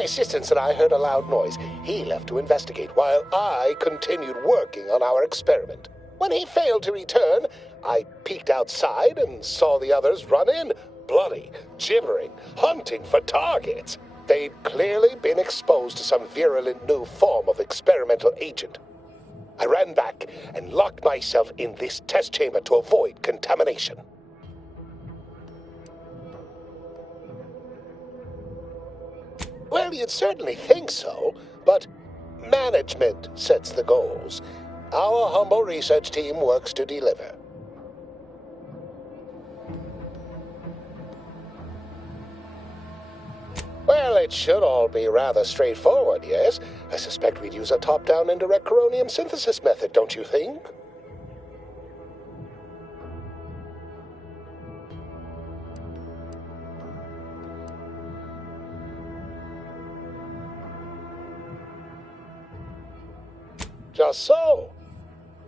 My assistant and I heard a loud noise. He left to investigate while I continued working on our experiment. When he failed to return, I peeked outside and saw the others run in, bloody, gibbering, hunting for targets. They'd clearly been exposed to some virulent new form of experimental agent. I ran back and locked myself in this test chamber to avoid contamination. Well, you'd certainly think so, but management sets the goals. Our humble research team works to deliver. Well, it should all be rather straightforward, yes? I suspect we'd use a top-down indirect coronium synthesis method, don't you think? Just so.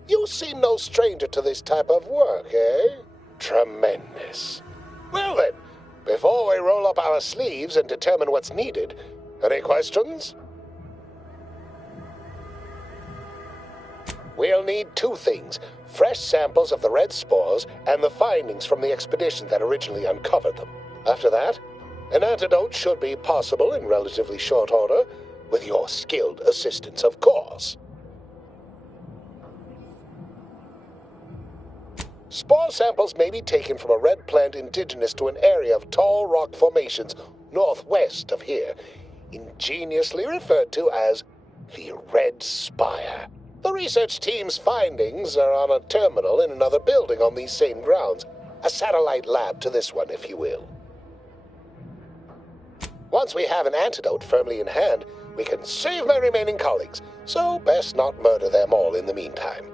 You seem no stranger to this type of work, eh? Tremendous. Well then, before we roll up our sleeves and determine what's needed, any questions? We'll need two things: fresh samples of the red spores and the findings from the expedition that originally uncovered them. After that, an antidote should be possible in relatively short order, with your skilled assistance, of course. Spore samples may be taken from a red plant indigenous to an area of tall rock formations northwest of here, ingeniously referred to as the Red Spire. The research team's findings are on a terminal in another building on these same grounds, a satellite lab to this one, if you will. Once we have an antidote firmly in hand, we can save my remaining colleagues, so best not murder them all in the meantime.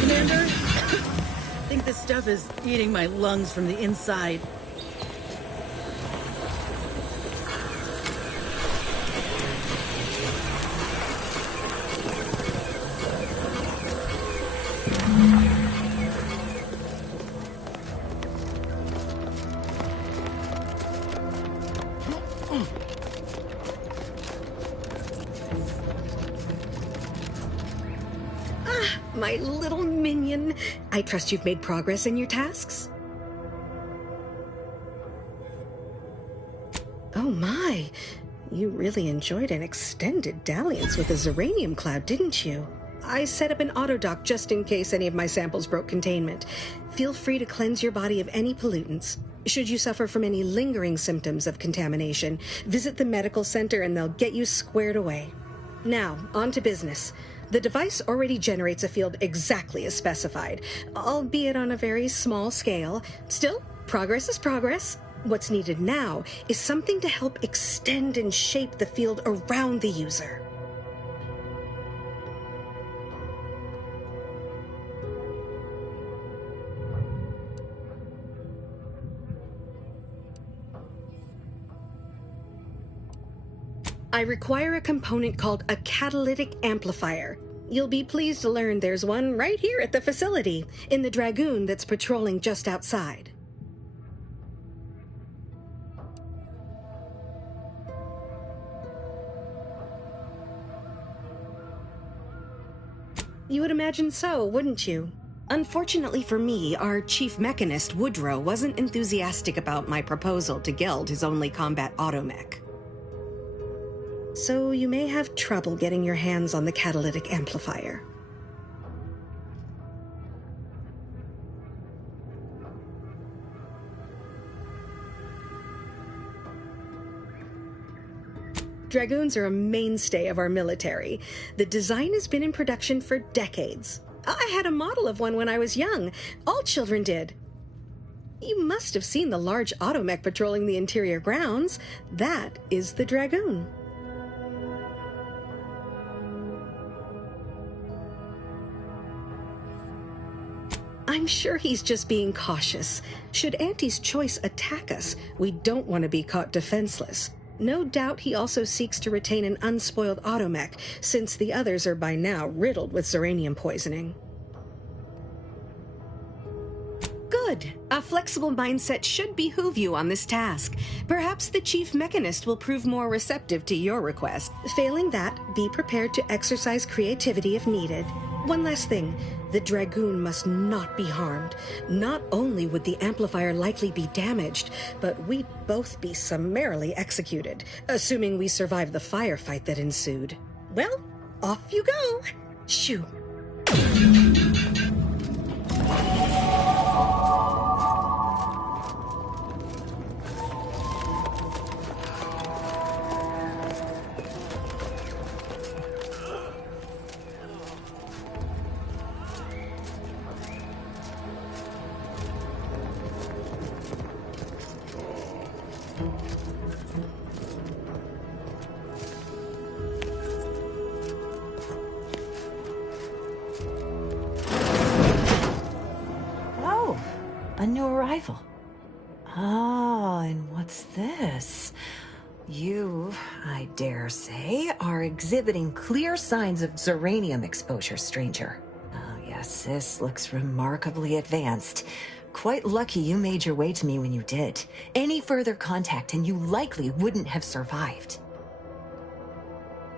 Commander, I think this stuff is eating my lungs from the inside. My little minion. I trust you've made progress in your tasks? Oh my. You really enjoyed an extended dalliance with the Zeranium Cloud, didn't you? I set up an autodock just in case any of my samples broke containment. Feel free to cleanse your body of any pollutants. Should you suffer from any lingering symptoms of contamination, visit the medical center and they'll get you squared away. Now, on to business. The device already generates a field exactly as specified, albeit on a very small scale. Still, progress is progress. What's needed now is something to help extend and shape the field around the user. I require a component called a catalytic amplifier. You'll be pleased to learn there's one right here at the facility, in the Dragoon that's patrolling just outside. You would imagine so, wouldn't you? Unfortunately for me, our chief mechanist, Woodrow, wasn't enthusiastic about my proposal to geld his only combat automech. So you may have trouble getting your hands on the catalytic amplifier. Dragoons are a mainstay of our military. The design has been in production for decades. I had a model of one when I was young. All children did. You must have seen the large automech patrolling the interior grounds. That is the Dragoon. I'm sure he's just being cautious. Should Auntie's Choice attack us, we don't want to be caught defenseless. No doubt he also seeks to retain an unspoiled automech, since the others are by now riddled with Zeranium poisoning. Good. A flexible mindset should behoove you on this task. Perhaps the chief mechanist will prove more receptive to your request. Failing that, be prepared to exercise creativity if needed. One last thing. The Dragoon must not be harmed. Not only would the amplifier likely be damaged, but we'd both be summarily executed, assuming we survive the firefight that ensued. Well, off you go. Shoo. A new arrival. Ah, and what's this? You, I dare say, are exhibiting clear signs of Zeranium exposure, stranger. Oh, yes, this looks remarkably advanced. Quite lucky you made your way to me when you did. Any further contact and you likely wouldn't have survived.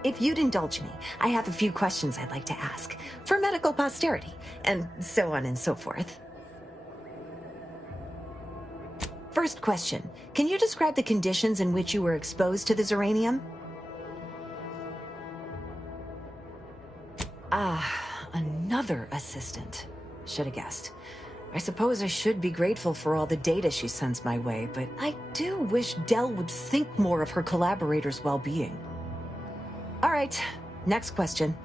If you'd indulge me, I have a few questions I'd like to ask, for medical posterity, and so on and so forth. First question, can you describe the conditions in which you were exposed to the Zeranium? Ah, another assistant. Should have guessed. I suppose I should be grateful for all the data she sends my way, but I do wish Del would think more of her collaborators' well-being. All right, next question.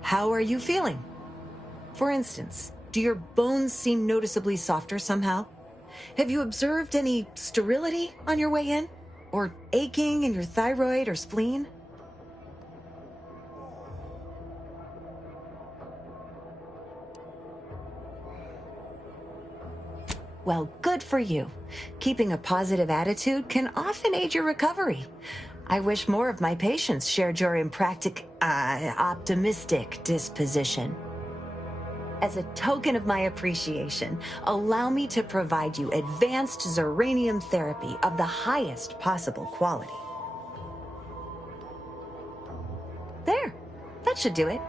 How are you feeling? For instance, do your bones seem noticeably softer somehow? Have you observed any sterility on your way in? Or aching in your thyroid or spleen? Well, good for you. Keeping a positive attitude can often aid your recovery. I wish more of my patients shared your optimistic disposition. As a token of my appreciation, allow me to provide you advanced Zeranium therapy of the highest possible quality. There, that should do it.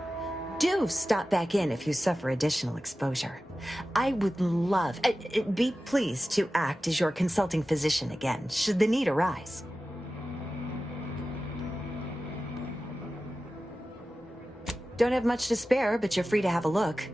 Do stop back in if you suffer additional exposure. I would love, be pleased to act as your consulting physician again, should the need arise. Don't have much to spare, but you're free to have a look.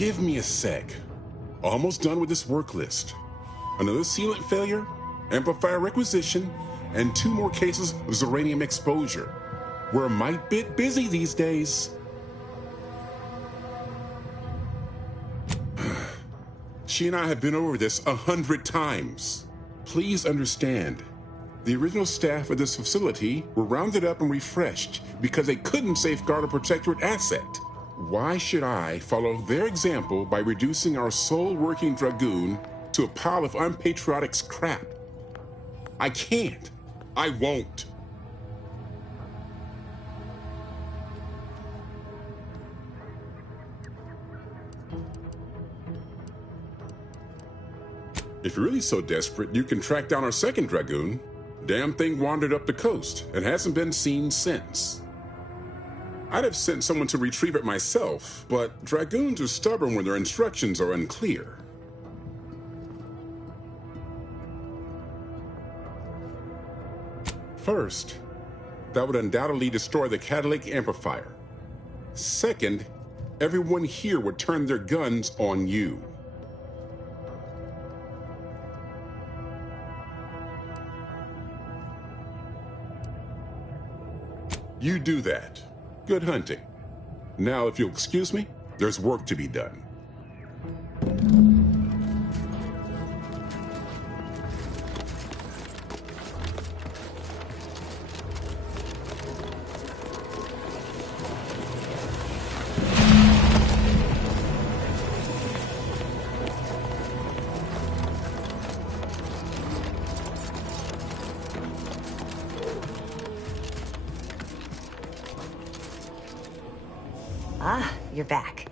Give me a sec. Almost done with this work list. Another sealant failure, amplifier requisition, and 2 more cases of Zeranium exposure. We're a mite bit busy these days. She and I have been over this 100 times. Please understand, the original staff of this facility were rounded up and refreshed because they couldn't safeguard a protectorate asset. Why should I follow their example by reducing our sole working Dragoon to a pile of unpatriotic scrap? I can't. I won't. If you're really so desperate, you can track down our second Dragoon. Damn thing wandered up the coast and hasn't been seen since. I'd have sent someone to retrieve it myself, but Dragoons are stubborn when their instructions are unclear. First, that would undoubtedly destroy the catalytic amplifier. Second, everyone here would turn their guns on you. You do that. Good hunting. Now, if you'll excuse me, there's work to be done. Ah, you're back.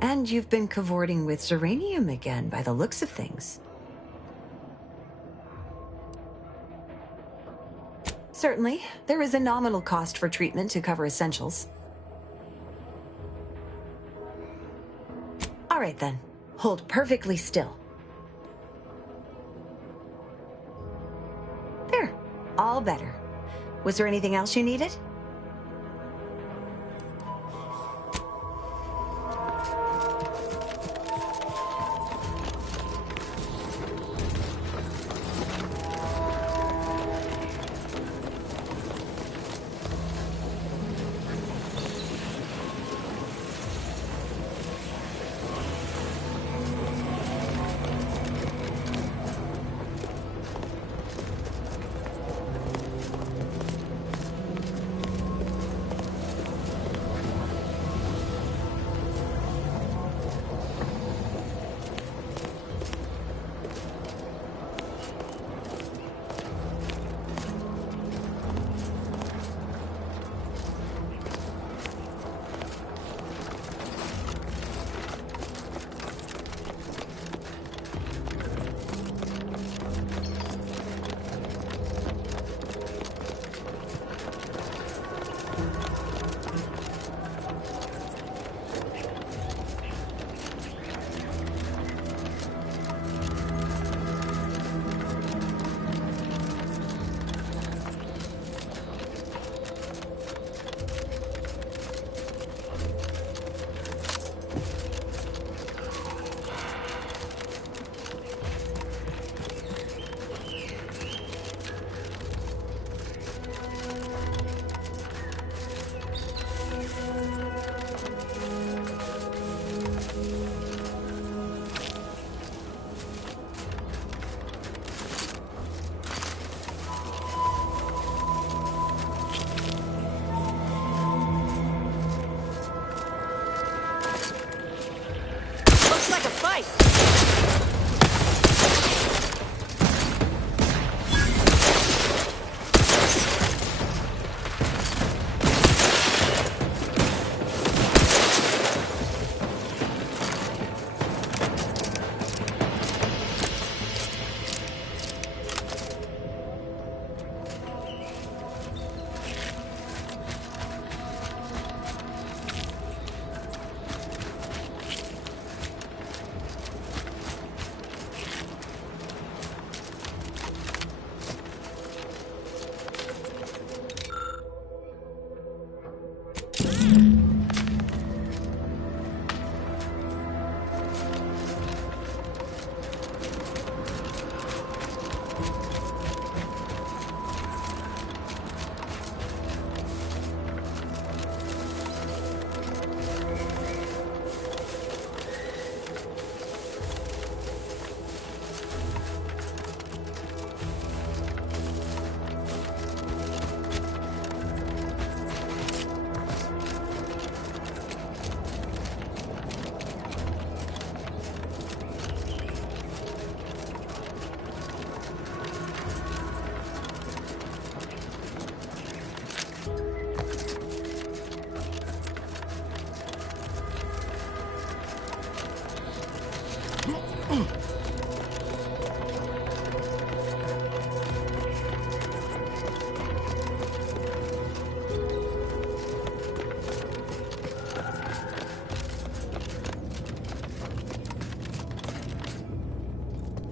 And you've been cavorting with Zeranium again, by the looks of things. Certainly, there is a nominal cost for treatment to cover essentials. All right then, hold perfectly still. There, all better. Was there anything else you needed?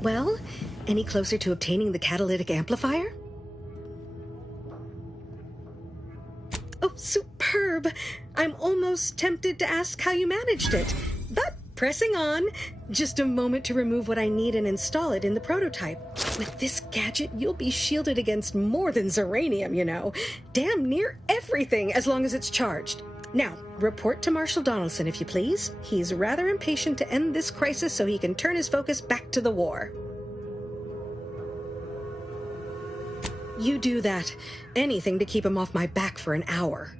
Well, any closer to obtaining the catalytic amplifier? Oh, superb! I'm almost tempted to ask how you managed it. But pressing on. Just a moment to remove what I need and install it in the prototype. With this gadget, you'll be shielded against more than Zeranium, you know. Damn near everything, as long as it's charged. Now, report to Marshal Donaldson, if you please. He's rather impatient to end this crisis so he can turn his focus back to the war. You do that. Anything to keep him off my back for an hour.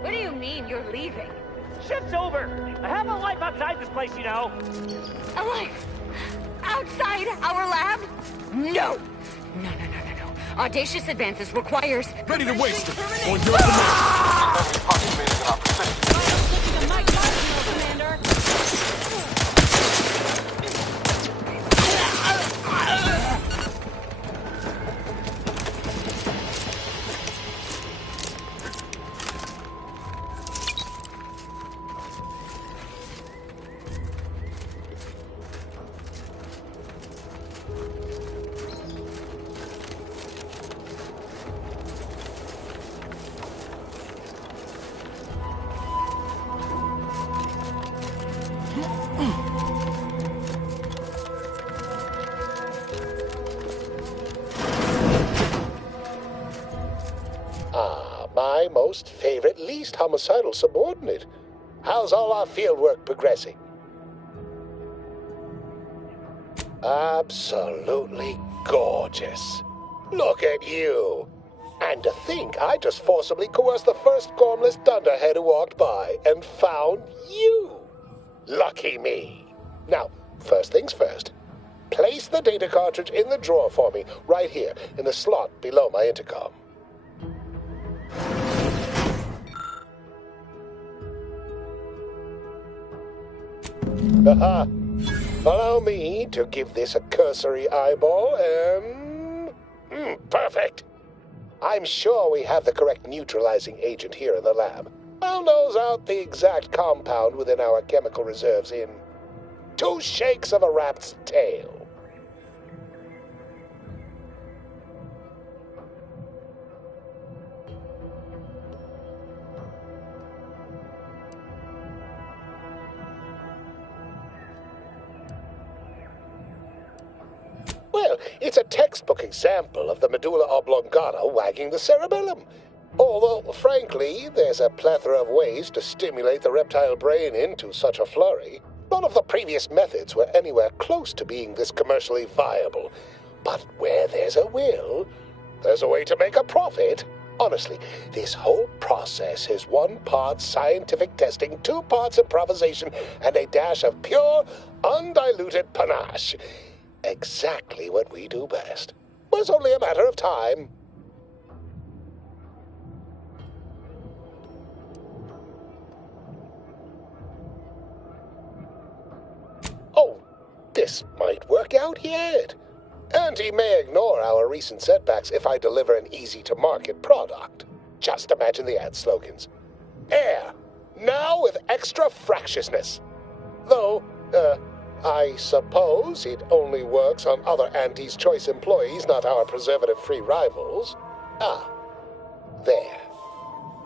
What do you mean you're leaving? Shift's over. I have a life outside this place, you know. A life? Outside our lab? No! No. Audacious advances requires... Ready to waste it. On your My most favorite, least homicidal subordinate. How's all our fieldwork progressing? Absolutely gorgeous. Look at you. And to think I just forcibly coerced the first gormless dunderhead who walked by and found you. Lucky me. Now, first things first. Place the data cartridge in the drawer for me, right here, in the slot below my intercom. Haha. Allow me to give this a cursory eyeball and... perfect. I'm sure we have the correct neutralizing agent here in the lab. I'll nose out the exact compound within our chemical reserves in 2 shakes of a rat's tail. Well, it's a textbook example of the medulla oblongata wagging the cerebellum. Although, frankly, there's a plethora of ways to stimulate the reptile brain into such a flurry. None of the previous methods were anywhere close to being this commercially viable. But where there's a will, there's a way to make a profit. Honestly, this whole process is 1 part scientific testing, 2 parts improvisation, and a dash of pure, undiluted panache. Exactly what we do best. It's only a matter of time. Oh, this might work out yet. And he may ignore our recent setbacks if I deliver an easy-to-market product. Just imagine the ad slogans. Air, now with extra fractiousness. Though, I suppose it only works on other Auntie's Choice employees, not our preservative-free rivals. Ah, there.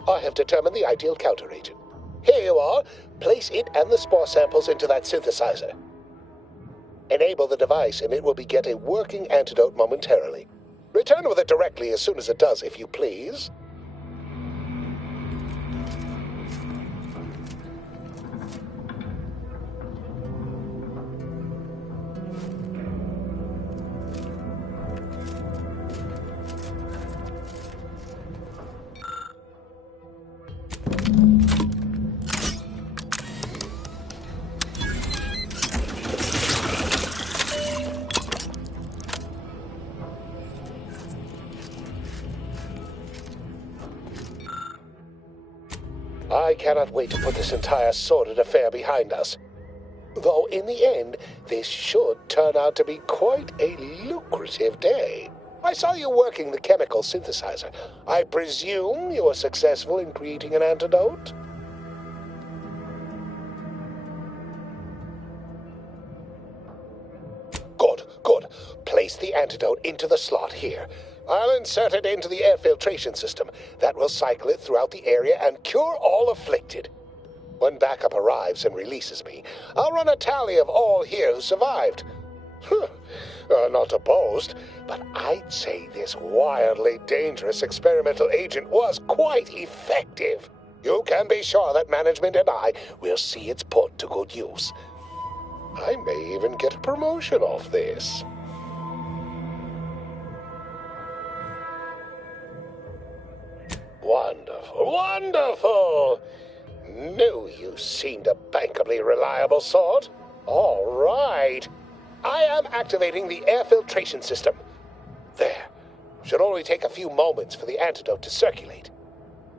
I have determined the ideal counteragent. Here you are. Place it and the spore samples into that synthesizer. Enable the device and it will begin a working antidote momentarily. Return with it directly as soon as it does, if you please. I cannot wait to put this entire sordid affair behind us. Though in the end, this should turn out to be quite a lucrative day. I saw you working the chemical synthesizer. I presume you were successful in creating an antidote? Good, good. Place the antidote into the slot here. I'll insert it into the air filtration system. That will cycle it throughout the area and cure all afflicted. When backup arrives and releases me, I'll run a tally of all here who survived. Not to boast, but I'd say this wildly dangerous experimental agent was quite effective. You can be sure that management and I will see it's put to good use. I may even get a promotion off this. Wonderful, wonderful! Knew you seemed a bankably reliable sort. All right. I am activating the air filtration system. There. Should only take a few moments for the antidote to circulate.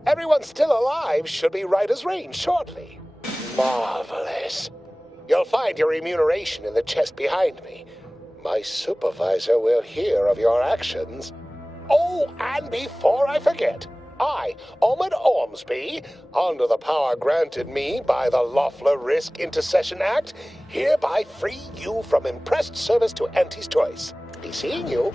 Everyone still alive should be right as rain shortly. Marvelous. You'll find your remuneration in the chest behind me. My supervisor will hear of your actions. Oh, and before I forget, I, Omid Ormsby, under the power granted me by the Loeffler Risk Intercession Act, hereby free you from impressed service to Auntie's Choice. Be seeing you.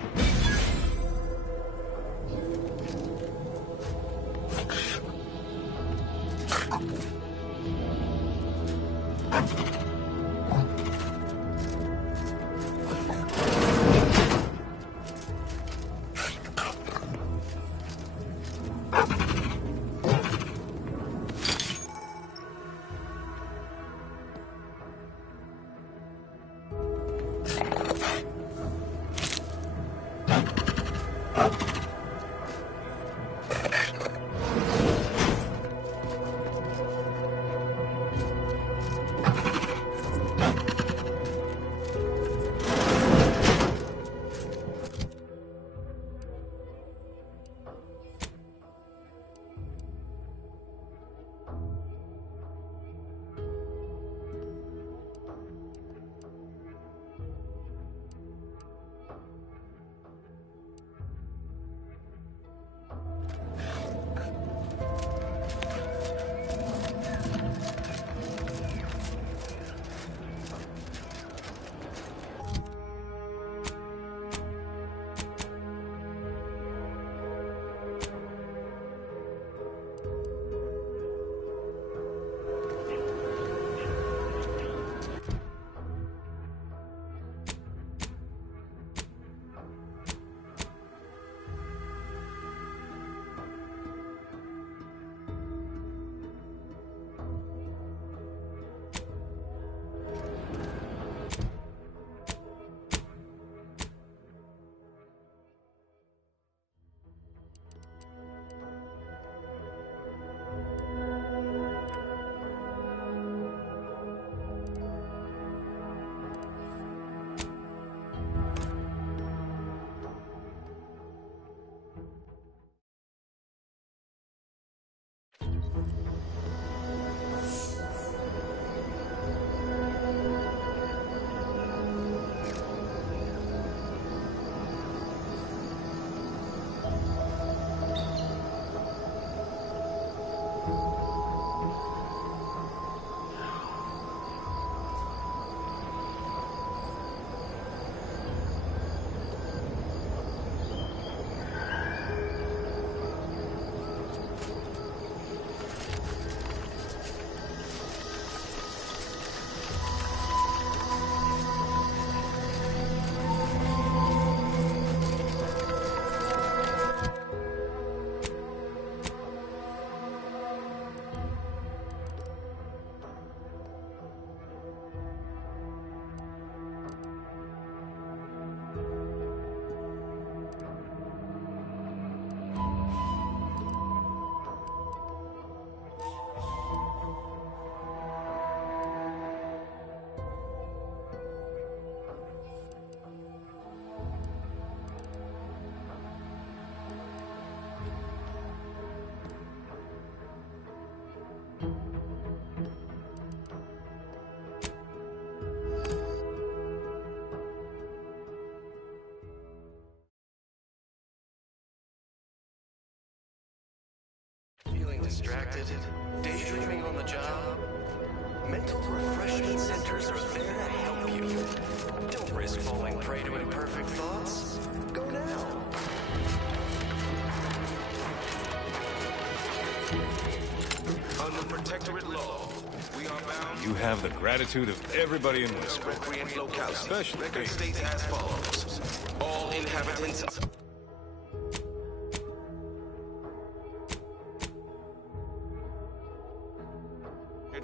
Feeling distracted? Daydreaming on the job? Mental refreshment centers are there to help you. Don't risk falling prey to imperfect thoughts. Go now. Under protectorate law, we are bound. You have the gratitude of everybody in Whisper. Recreant locality. Especially Record states as follows. All inhabitants.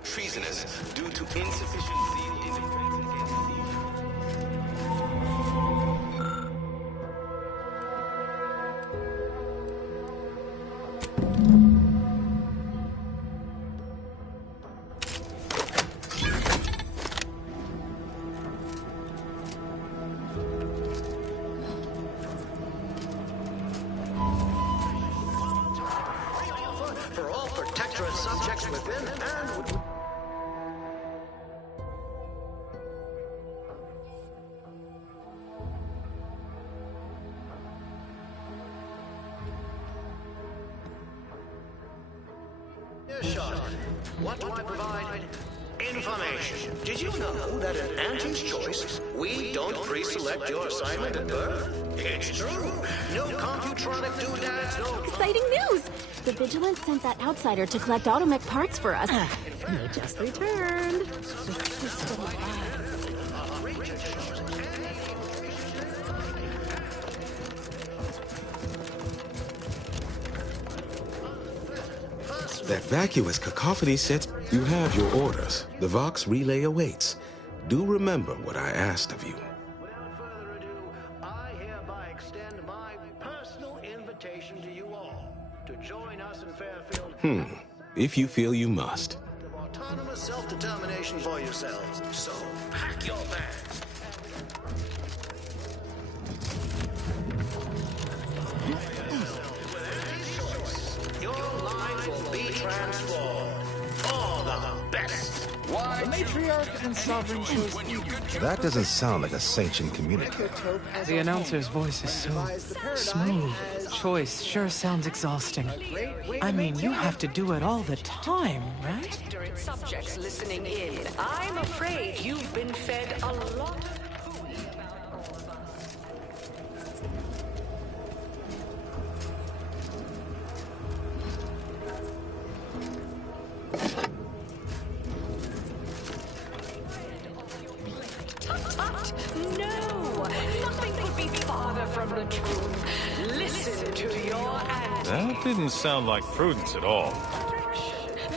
Treasonous due to insufficient zeal in defense against evil. For all Protectorate subjects within and shot. What do I provide? Information. Did you know that in Auntie's Choice, we don't pre-select your assignment at birth? It's true. No computronic doodads, no... Exciting news! The Vigilance sent that outsider to collect automech parts for us. They just returned. The system That vacuous cacophony said, you have your orders. The Vox relay awaits. Do remember what I asked of you. Without further ado, I hereby extend my personal invitation to you all to join us in Fairfield. If you feel you must. Of autonomous self-determination for yourselves. So, pack your bags. Your lives will be transformed for the best. Why? The matriarch and sovereign chose Eden. That doesn't sound like a sanctioned community. The announcer's voice is so smooth. Choice sure sounds exhausting. I mean, you have to do it all the time, right? Subjects listening in. I'm afraid you've been fed a lot of hooey about all of us. Tut-tut! No! Nothing could be farther from the truth. Listen to your answer. That didn't sound like prudence at all.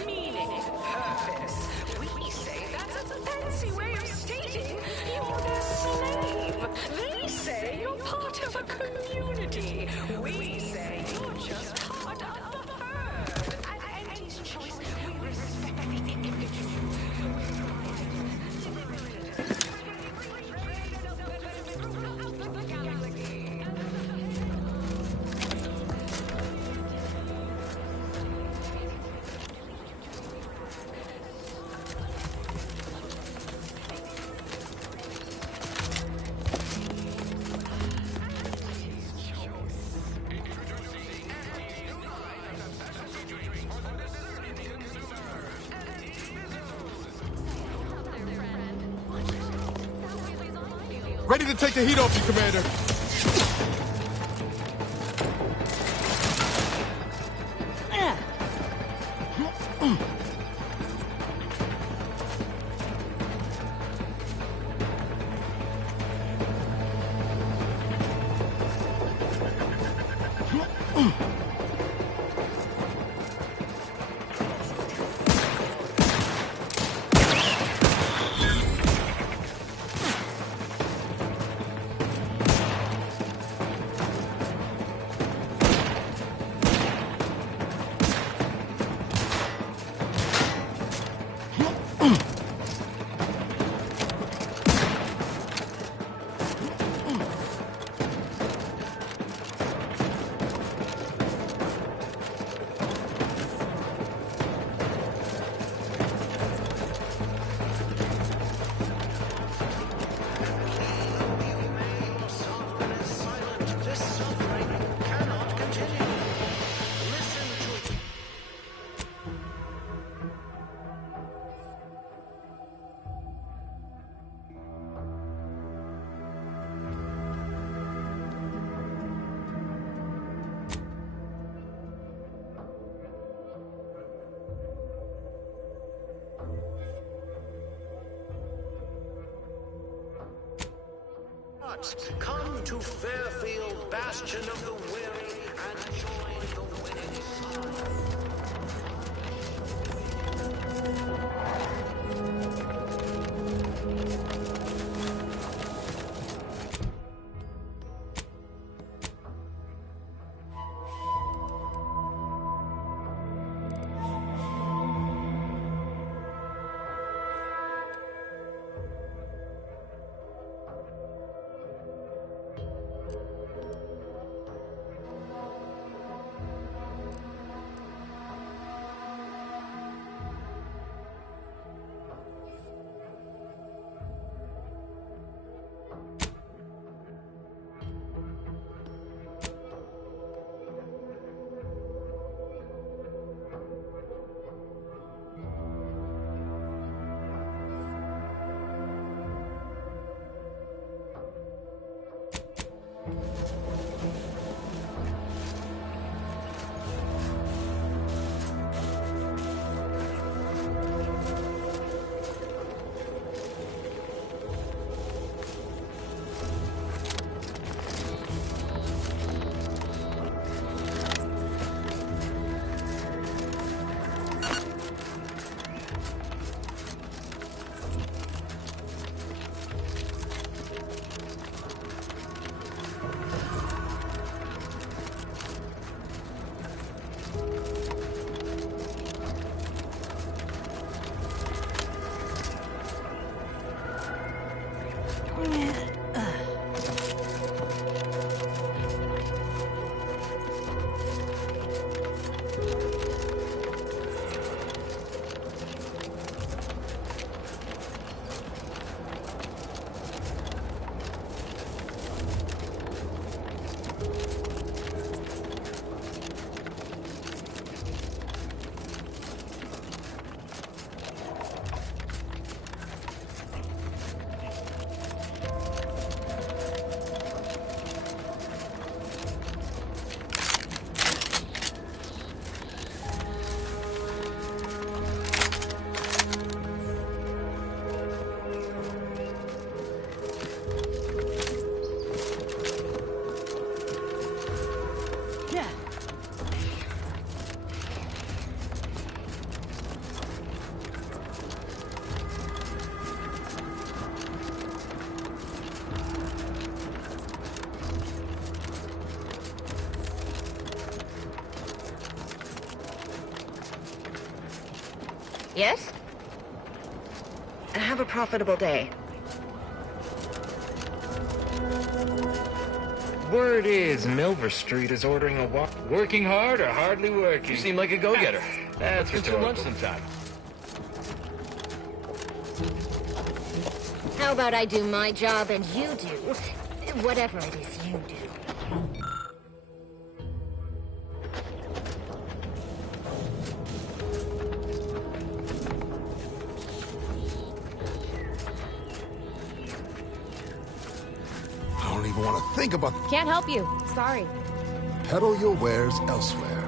Meaning, purpose. We say that's a fancy way of stating you're their slave. They say you're part of a community. We say you're just part of the herd. And his choice, we respect the individual. Ready to take the heat off you, Commander. Come to Fairfield, bastion of the weary, and join the winning side. Yes? Have a profitable day. Word is Milver Street is ordering a walk. Working hard or hardly working? You seem like a go-getter. That's Let's get to lunch rhetorical. sometime. How about I do my job and you do whatever it is you do? Think about... Can't help you. Sorry. Peddle your wares elsewhere.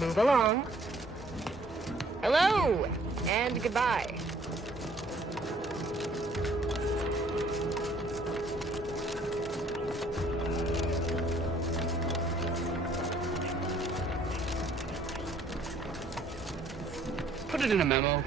Move along. Hello, and goodbye. Put it in a memo.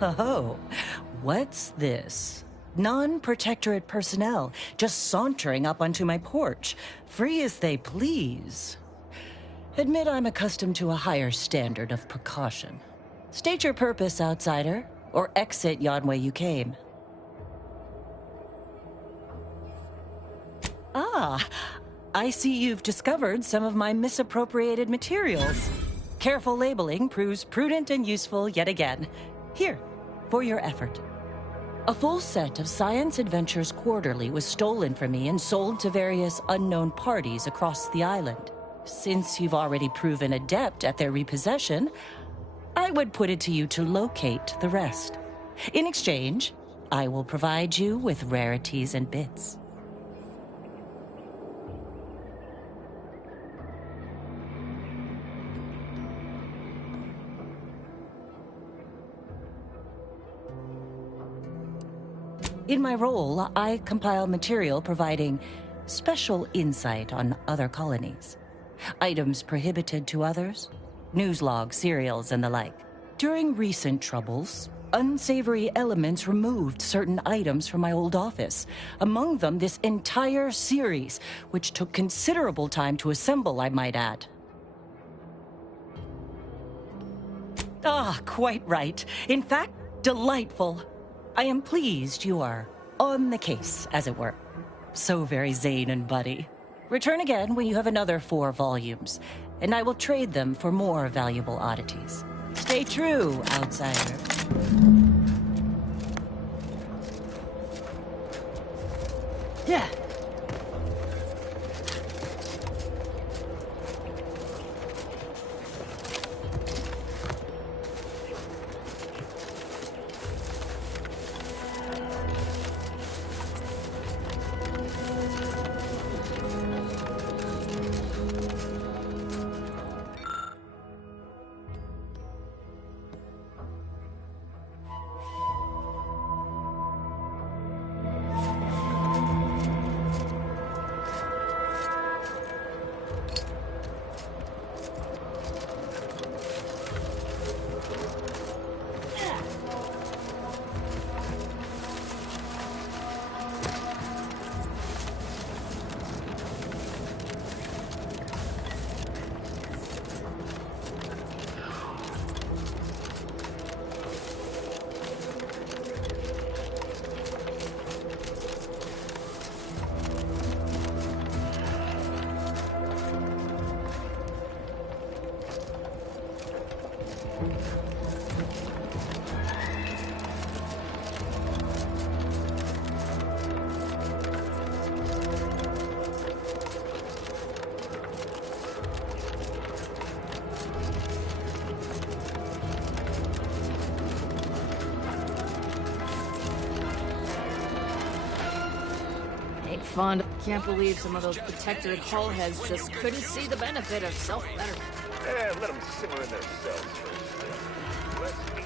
Oh, what's this? Non-protectorate personnel just sauntering up onto my porch, free as they please. Admit I'm accustomed to a higher standard of precaution. State your purpose, outsider, or exit yon way you came. Ah, I see you've discovered some of my misappropriated materials. Careful labeling proves prudent and useful yet again. Here, for your effort. A full set of Science Adventures Quarterly was stolen from me and sold to various unknown parties across the island. Since you've already proven adept at their repossession, I would put it to you to locate the rest. In exchange, I will provide you with rarities and bits. In my role, I compile material providing special insight on other colonies. Items prohibited to others, news logs, serials, and the like. During recent troubles, unsavory elements removed certain items from my old office. Among them, this entire series, which took considerable time to assemble, I might add. Ah, quite right. In fact, delightful. I am pleased you are on the case, as it were. So very Zane and Buddy. Return again when you have another 4 volumes, and I will trade them for more valuable oddities. Stay true, outsider. Yeah. Fond. Can't believe some of those protectorate hull heads just couldn't see the benefit of self-betterment. Let them simmer in their cells first. Let's eat.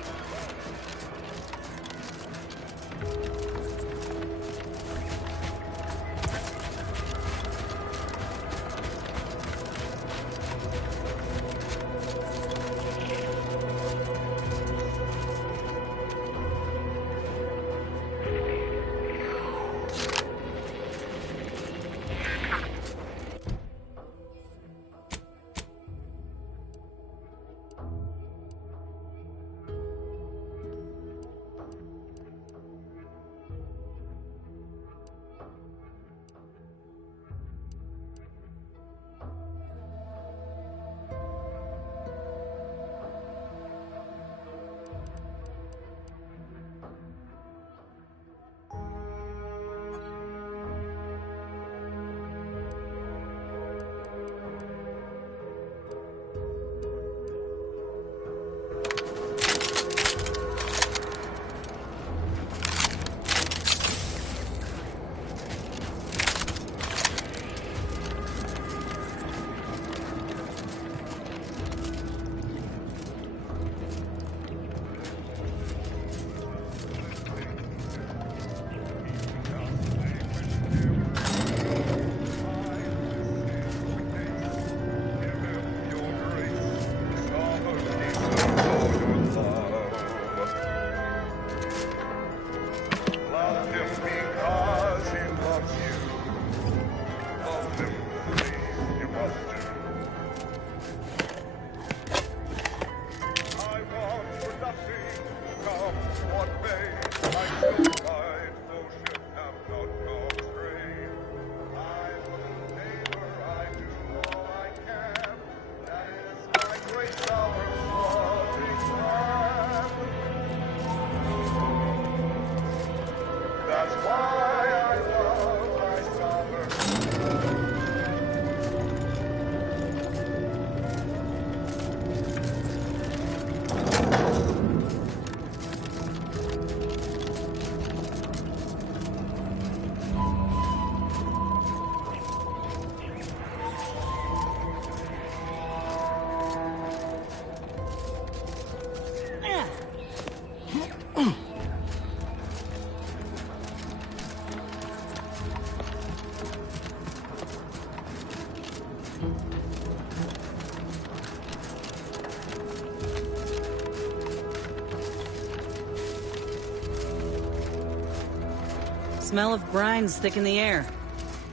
Smell of brine's thick in the air.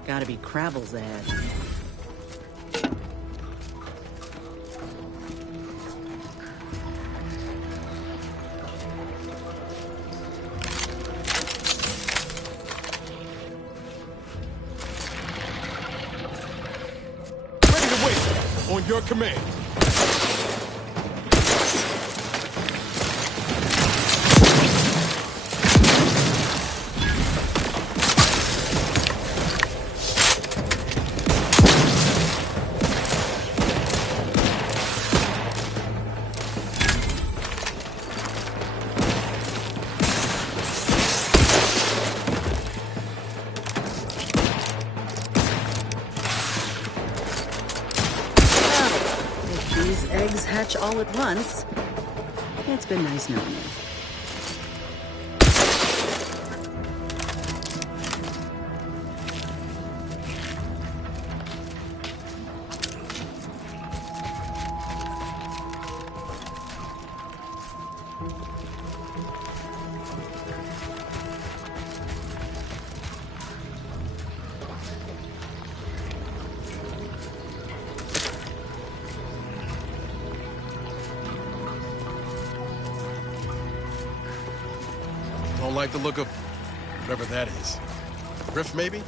Gotta be Crabble's ad. Ready to wait. On your command. Eggs hatch all at once. It's been nice knowing you. Don't like the look of whatever that is. Rift, maybe?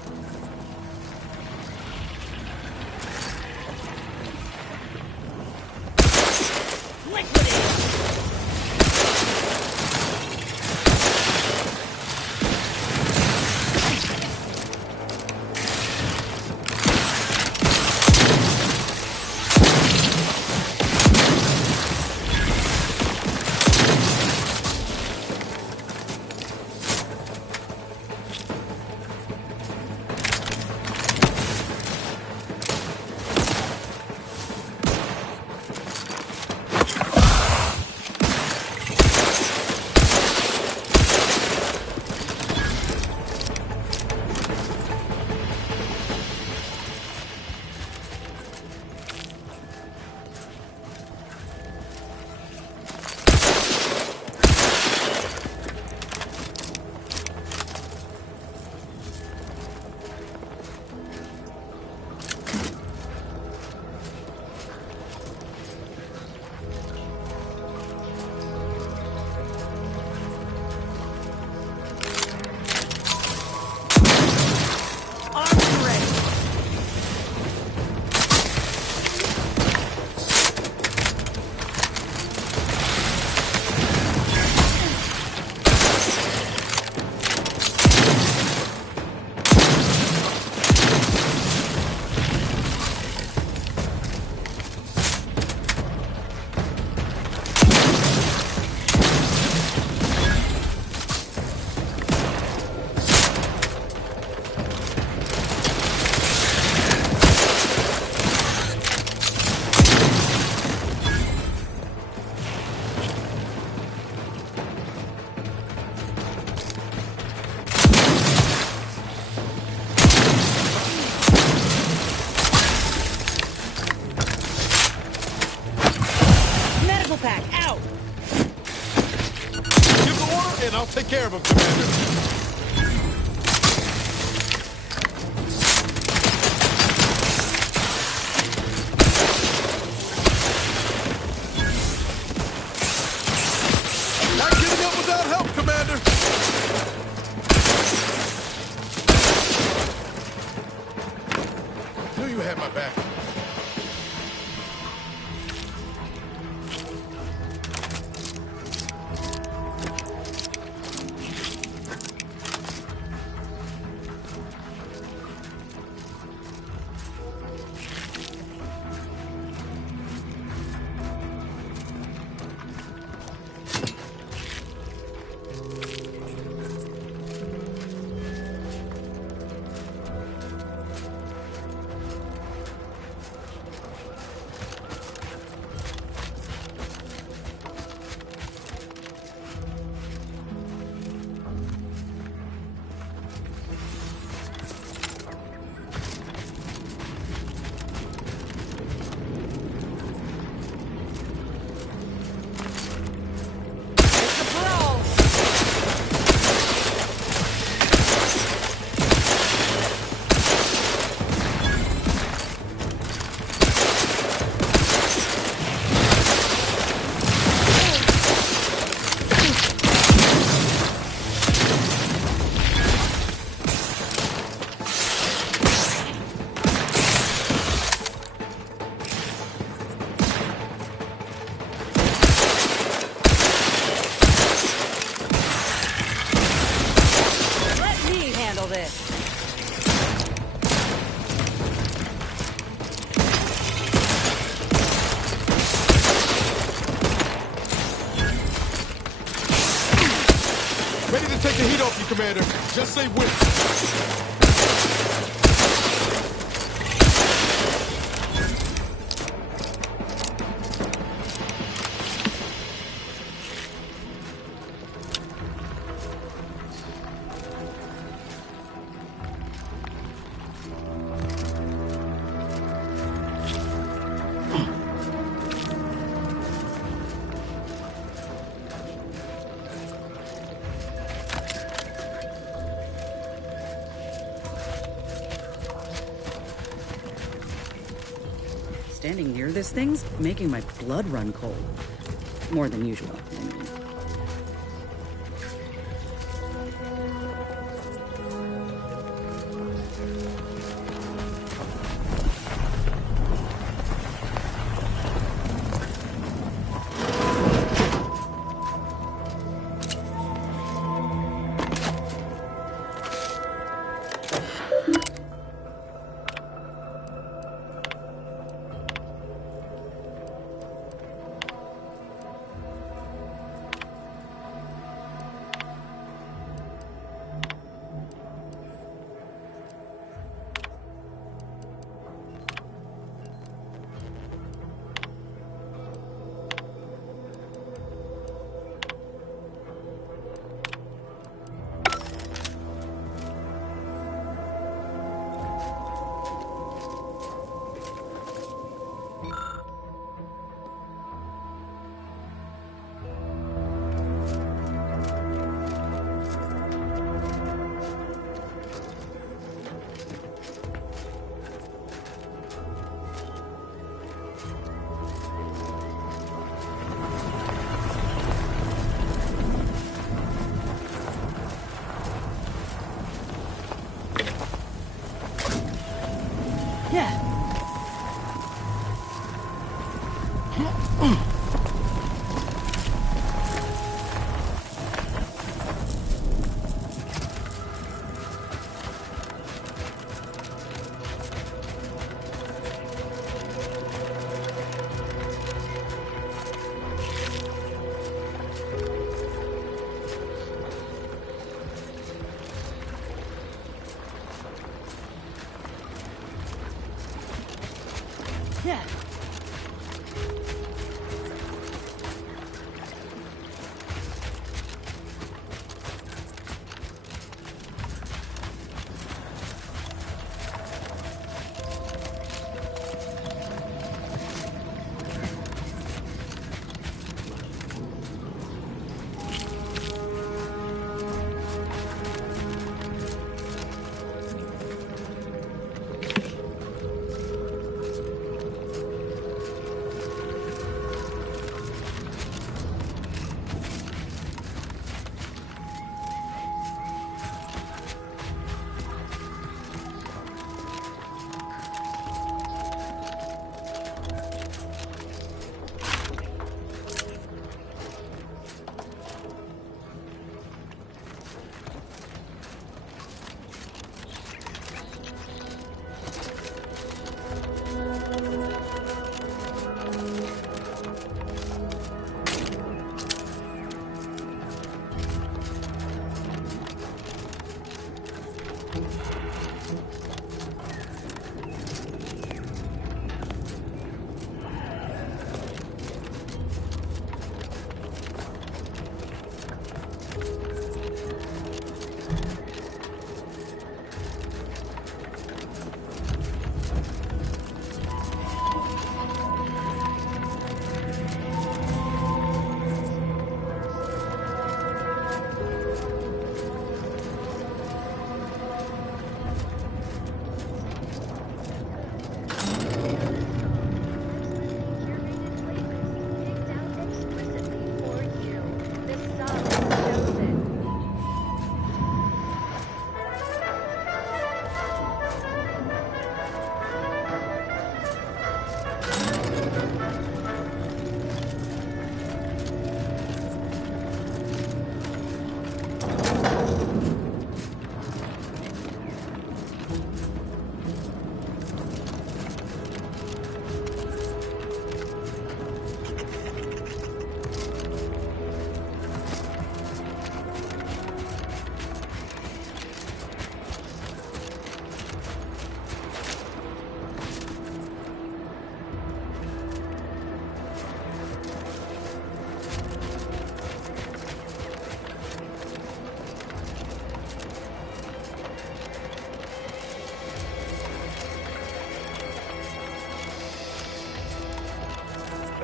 Pack, out! Give the order and I'll take care of him, Commander. Not getting up without help, Commander. Knew you had my back. Commander. Just say when. Standing near this thing's making my blood run cold. More than usual, I mean. Yeah.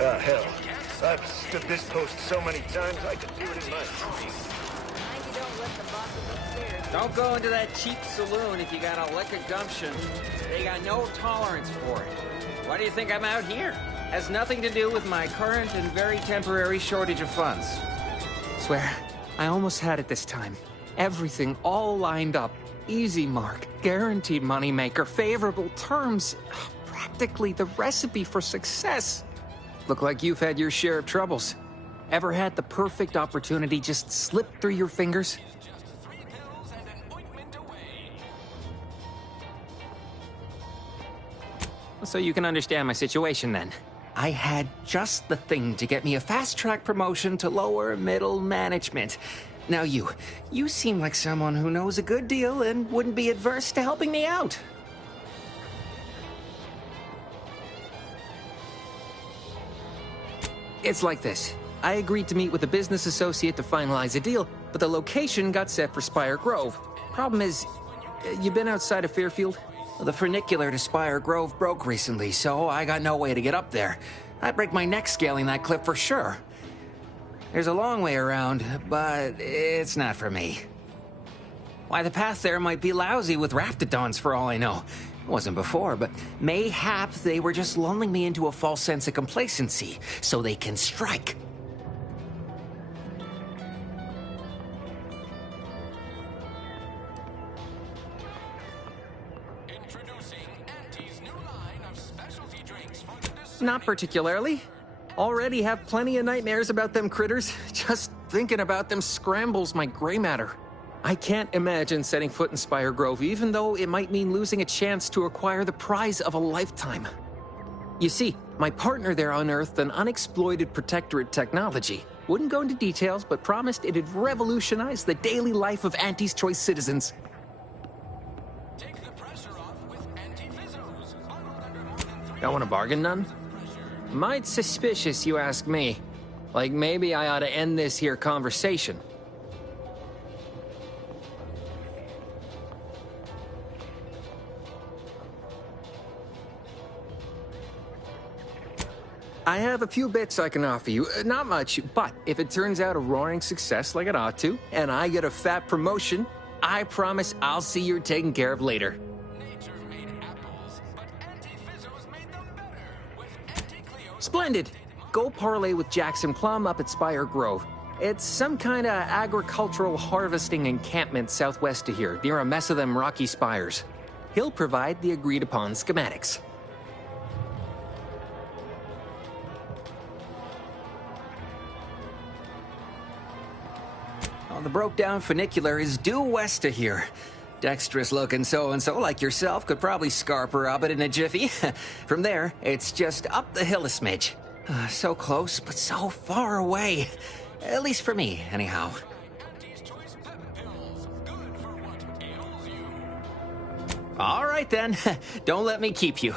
Ah, hell. I've stood this post so many times, I could do it in my sleep. Don't go into that cheap saloon if you got a lick of gumption. They got no tolerance for it. Why do you think I'm out here? Has nothing to do with my current and very temporary shortage of funds. Swear, I almost had it this time. Everything all lined up. Easy mark, guaranteed moneymaker, favorable terms. Practically the recipe for success. Look like you've had your share of troubles. Ever had the perfect opportunity just slip through your fingers? So you can understand my situation then. I had just the thing to get me a fast-track promotion to lower middle management. Now you seem like someone who knows a good deal and wouldn't be adverse to helping me out. It's like this. I agreed to meet with a business associate to finalize a deal, but the location got set for Spire Grove. Problem is, you been outside of Fairfield? The funicular to Spire Grove broke recently, so I got no way to get up there. I'd break my neck scaling that cliff for sure. There's a long way around, but it's not for me. Why, the path there might be lousy with raptidons for all I know. It wasn't before, but mayhap they were just lulling me into a false sense of complacency so they can strike. Not particularly. Already have plenty of nightmares about them critters. Just thinking about them scrambles my gray matter. I can't imagine setting foot in Spire Grove, even though it might mean losing a chance to acquire the prize of a lifetime. You see, my partner there unearthed an unexploited protectorate technology. Wouldn't go into details, but promised it'd revolutionize the daily life of Auntie's Choice citizens. Don't want to bargain none? Might suspicious, you ask me. Like maybe I ought to end this here conversation. I have a few bits I can offer you. Not much, but if it turns out a roaring success like it ought to, and I get a fat promotion, I promise I'll see you're taken care of later. Splendid! Go parlay with Jackson Plum up at Spire Grove. It's some kind of agricultural harvesting encampment southwest of here, near a mess of them rocky spires. He'll provide the agreed-upon schematics. Well, the broke-down funicular is due west of here. Dexterous-looking so-and-so like yourself could probably scarp her up it in a jiffy. From there, it's just up the hill a smidge. So close, but so far away. At least for me, anyhow. All right, then. Don't let me keep you.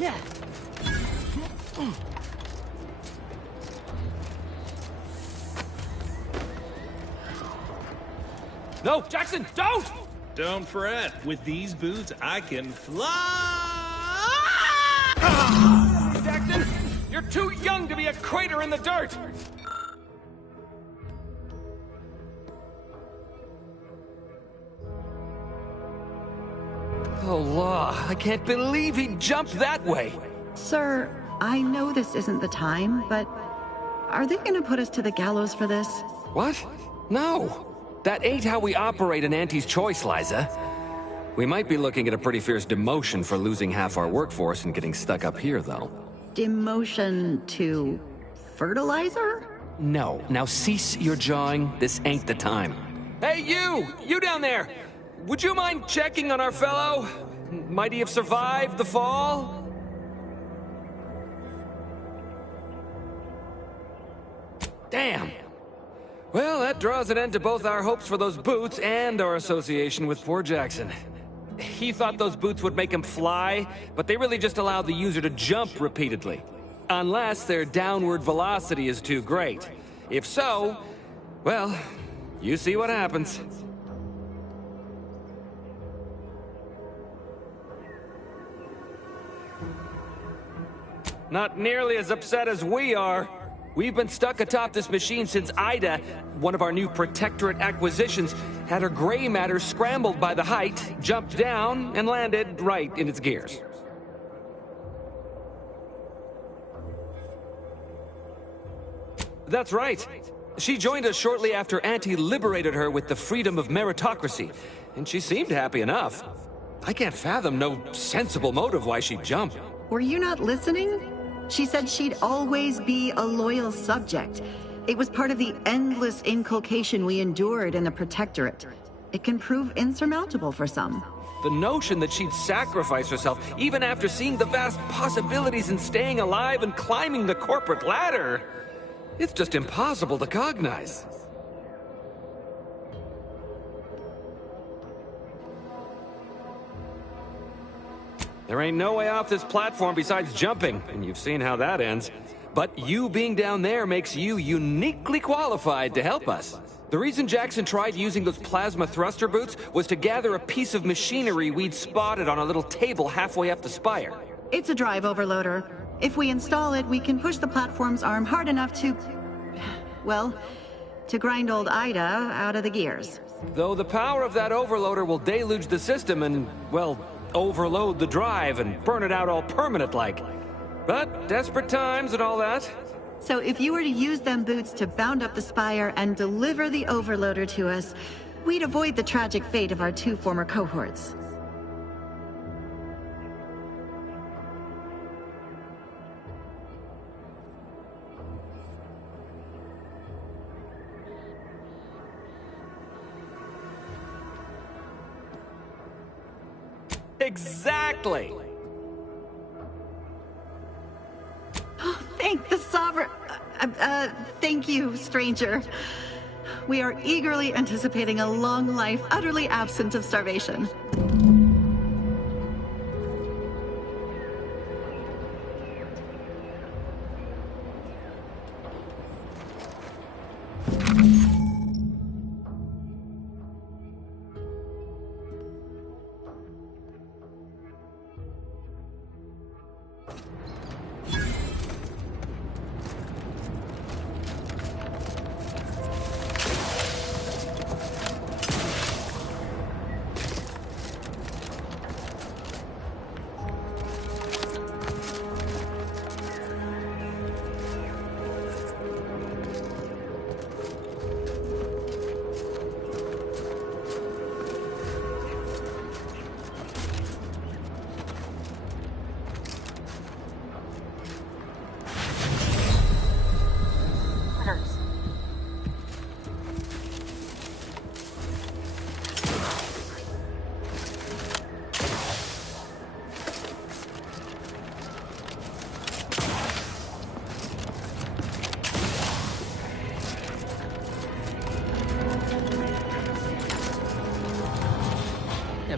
Yeah. No, Jackson, don't! Don't fret. With these boots, I can fly! Jackson, you're too young to be a crater in the dirt! Oh, law, I can't believe he jumped that way. Sir, I know this isn't the time, but are they gonna put us to the gallows for this? What? No. That ain't how we operate in Auntie's Choice, Liza. We might be looking at a pretty fierce demotion for losing half our workforce and getting stuck up here, though. Demotion to fertilizer? No. Now cease your jawing. This ain't the time. Hey, you! You down there! Would you mind checking on our fellow? Might he have survived the fall? Damn. Well, that draws an end to both our hopes for those boots and our association with poor Jackson. He thought those boots would make him fly, but they really just allow the user to jump repeatedly. Unless their downward velocity is too great. If so, well, you see what happens. Not nearly as upset as we are. We've been stuck atop this machine since Ida, one of our new Protectorate acquisitions, had her gray matter scrambled by the height, jumped down, and landed right in its gears. That's right. She joined us shortly after Auntie liberated her with the freedom of meritocracy, and she seemed happy enough. I can't fathom no sensible motive why she'd jump. Were you not listening? She said she'd always be a loyal subject. It was part of the endless inculcation we endured in the Protectorate. It can prove insurmountable for some. The notion that she'd sacrifice herself, even after seeing the vast possibilities in staying alive and climbing the corporate ladder, it's just impossible to cognize. There ain't no way off this platform besides jumping, and you've seen how that ends. But you being down there makes you uniquely qualified to help us. The reason Jackson tried using those plasma thruster boots was to gather a piece of machinery we'd spotted on a little table halfway up the spire. It's a drive overloader. If we install it, we can push the platform's arm hard enough to... well, to grind old Ida out of the gears. Though the power of that overloader will deluge the system and, well, overload the drive and burn it out all permanent-like. But desperate times and all that. So if you were to use them boots to bound up the spire and deliver the overloader to us, we'd avoid the tragic fate of our 2 former cohorts. Exactly! Oh, thank the Sovereign... thank you, stranger. We are eagerly anticipating a long life utterly absent of starvation.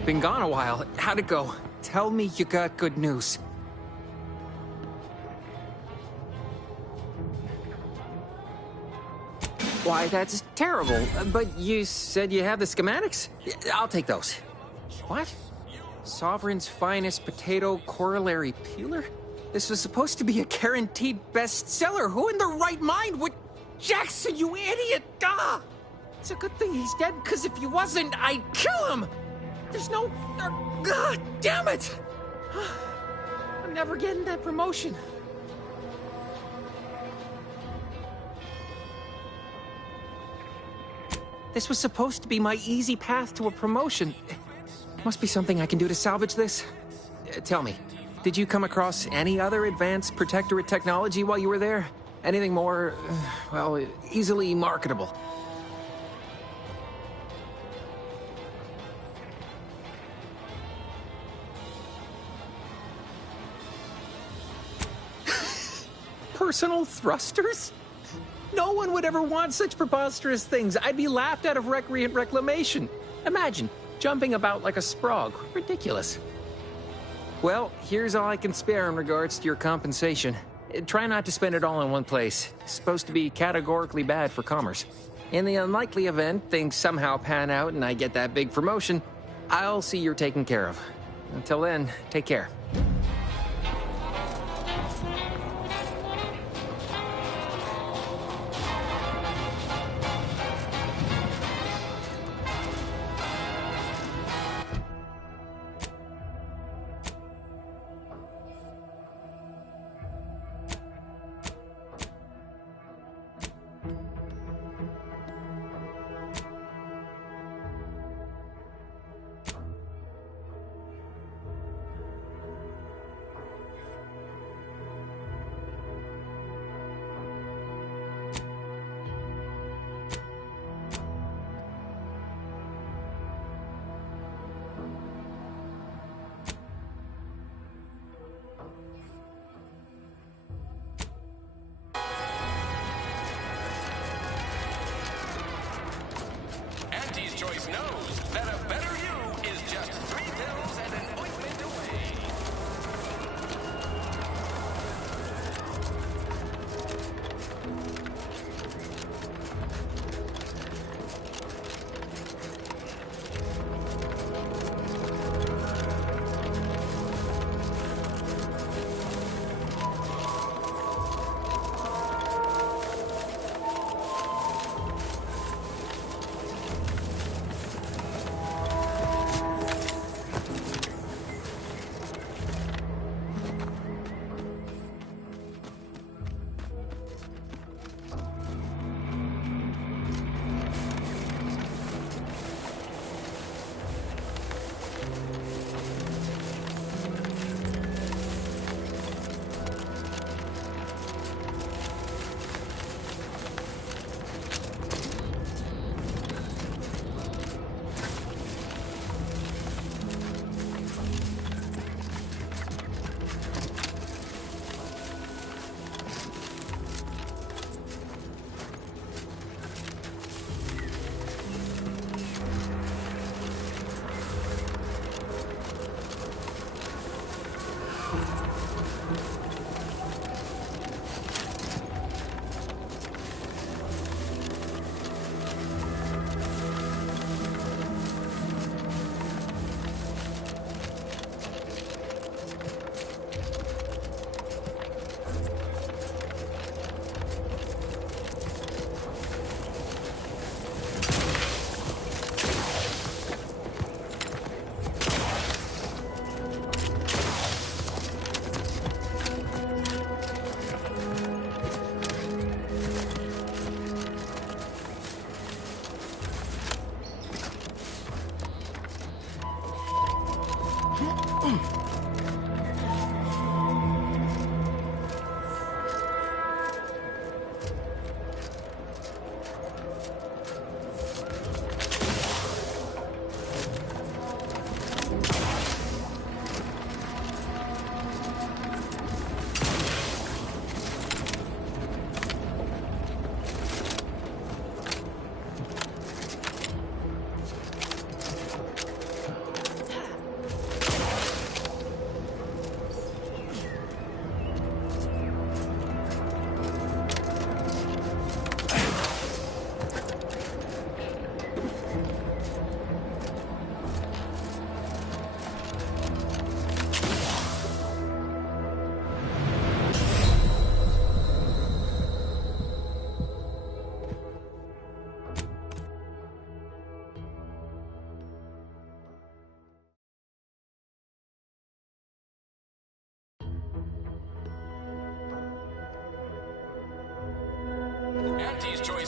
Been gone a while. How'd it go? Tell me you got good news. Why, that's terrible. But you said you have the schematics? I'll take those. What? Sovereign's finest potato corollary peeler? This was supposed to be a guaranteed bestseller. Who in their right mind would... Jackson, you idiot! Ah! It's a good thing he's dead, because if he wasn't, I'd kill him! There's no... God damn it! I'm never getting that promotion. This was supposed to be my easy path to a promotion. Must be something I can do to salvage this. Tell me, did you come across any other advanced protectorate technology while you were there? Anything more, well, easily marketable? Personal thrusters? No one would ever want such preposterous things. I'd be laughed out of recreant reclamation. Imagine, jumping about like a sprog. Ridiculous. Well, here's all I can spare in regards to your compensation. Try not to spend it all in one place. It's supposed to be categorically bad for commerce. In the unlikely event things somehow pan out and I get that big promotion, I'll see you're taken care of. Until then, take care. Choice knows that a better you is just 3 pills and an ointment away.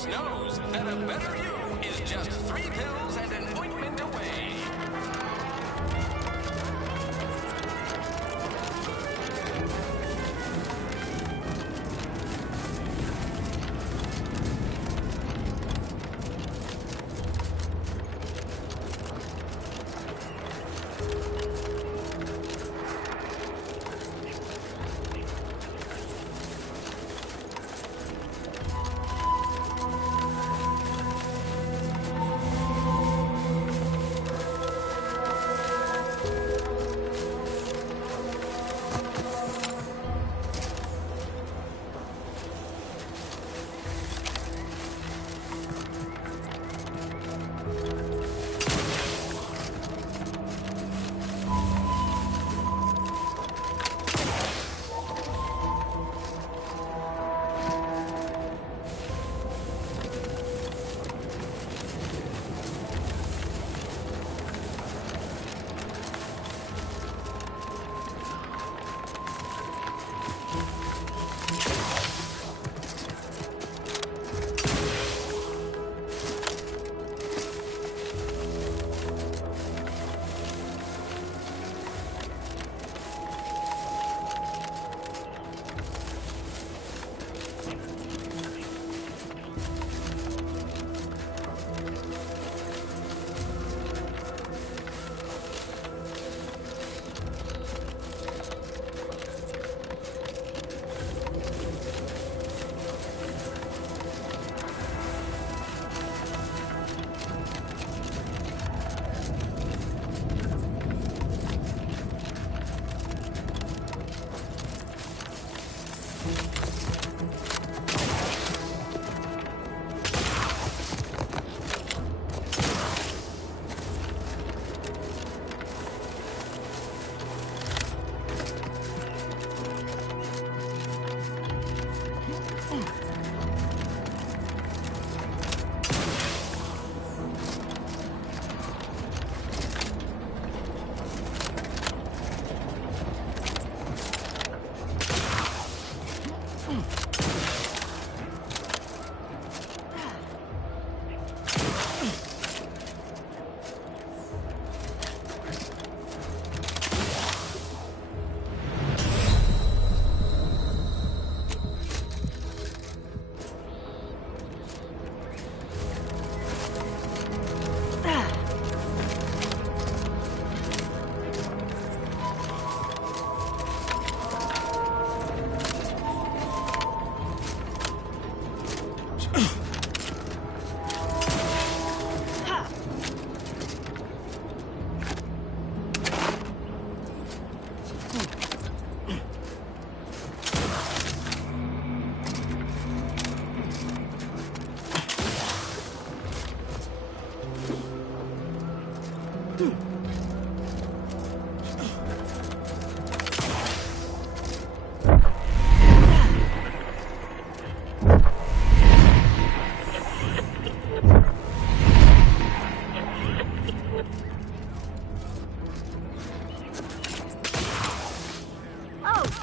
knows that a better you is just 3 pills and an ointment away.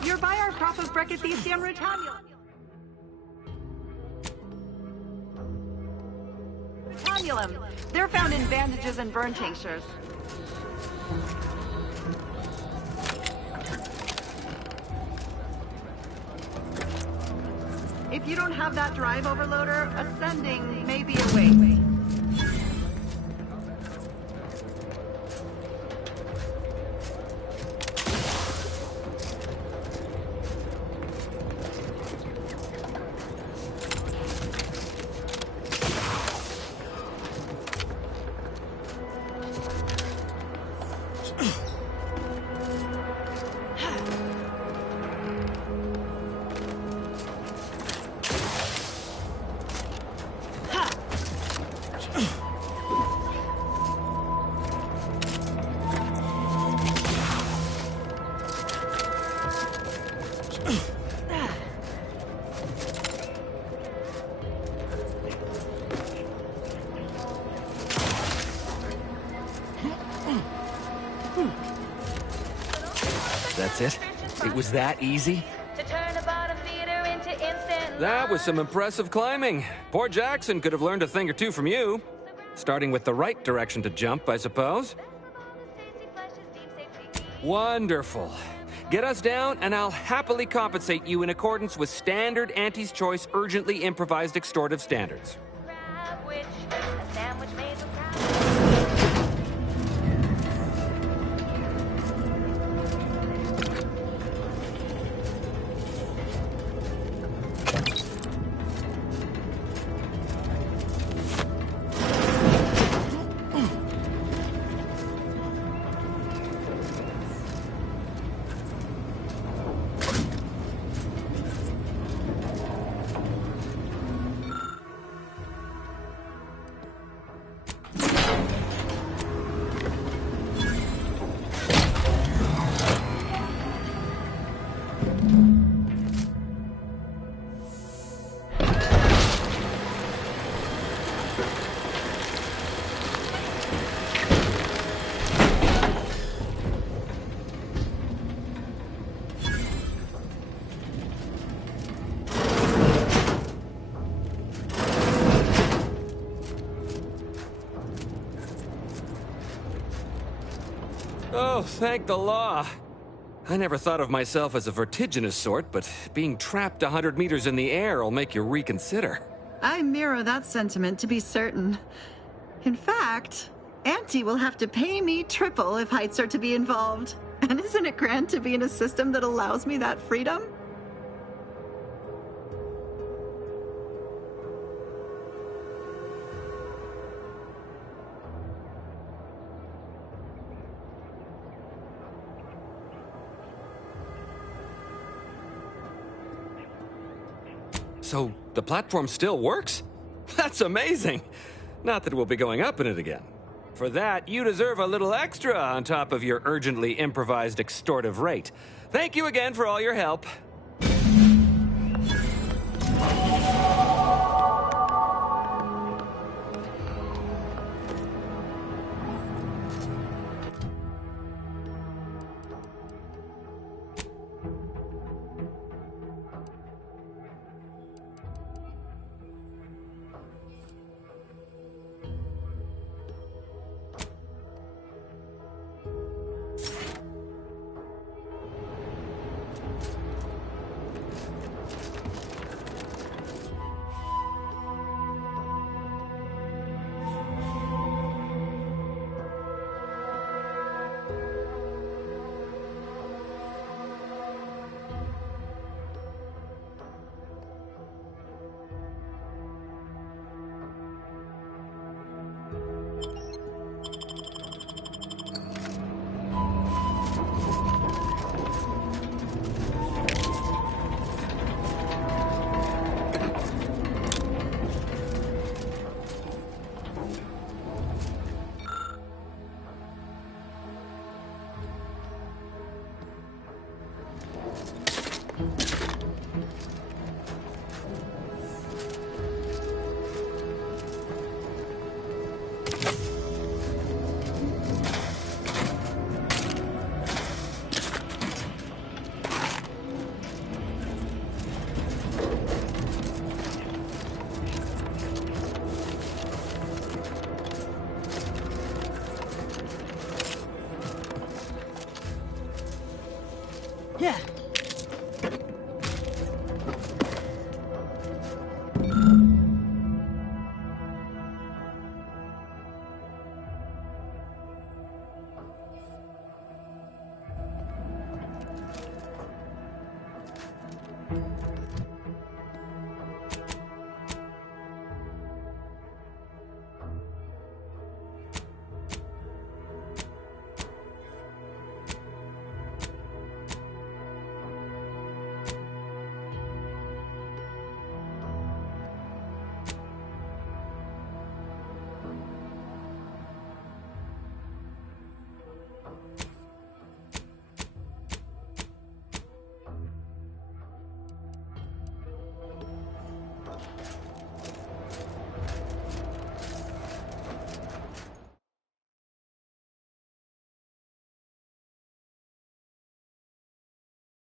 You're by our crop of Brachythecium rutanulum. They're found in bandages and burn tinctures. If you don't have that drive overloader, ascending may be a way. That's it? It was that easy? To turn a bottom feeder into instant That was some impressive climbing. Poor Jackson could have learned a thing or two from you. Starting with the right direction to jump, I suppose. Wonderful. Get us down, and I'll happily compensate you in accordance with standard Auntie's Choice urgently improvised extortive standards. Oh, thank the law. I never thought of myself as a vertiginous sort, but being trapped 100 meters in the air will make you reconsider. I mirror that sentiment, to be certain. In fact, Auntie will have to pay me triple if heights are to be involved. And isn't it grand to be in a system that allows me that freedom? So, the platform still works? That's amazing! Not that we'll be going up in it again. For that, you deserve a little extra on top of your urgently improvised extortive rate. Thank you again for all your help. Yeah,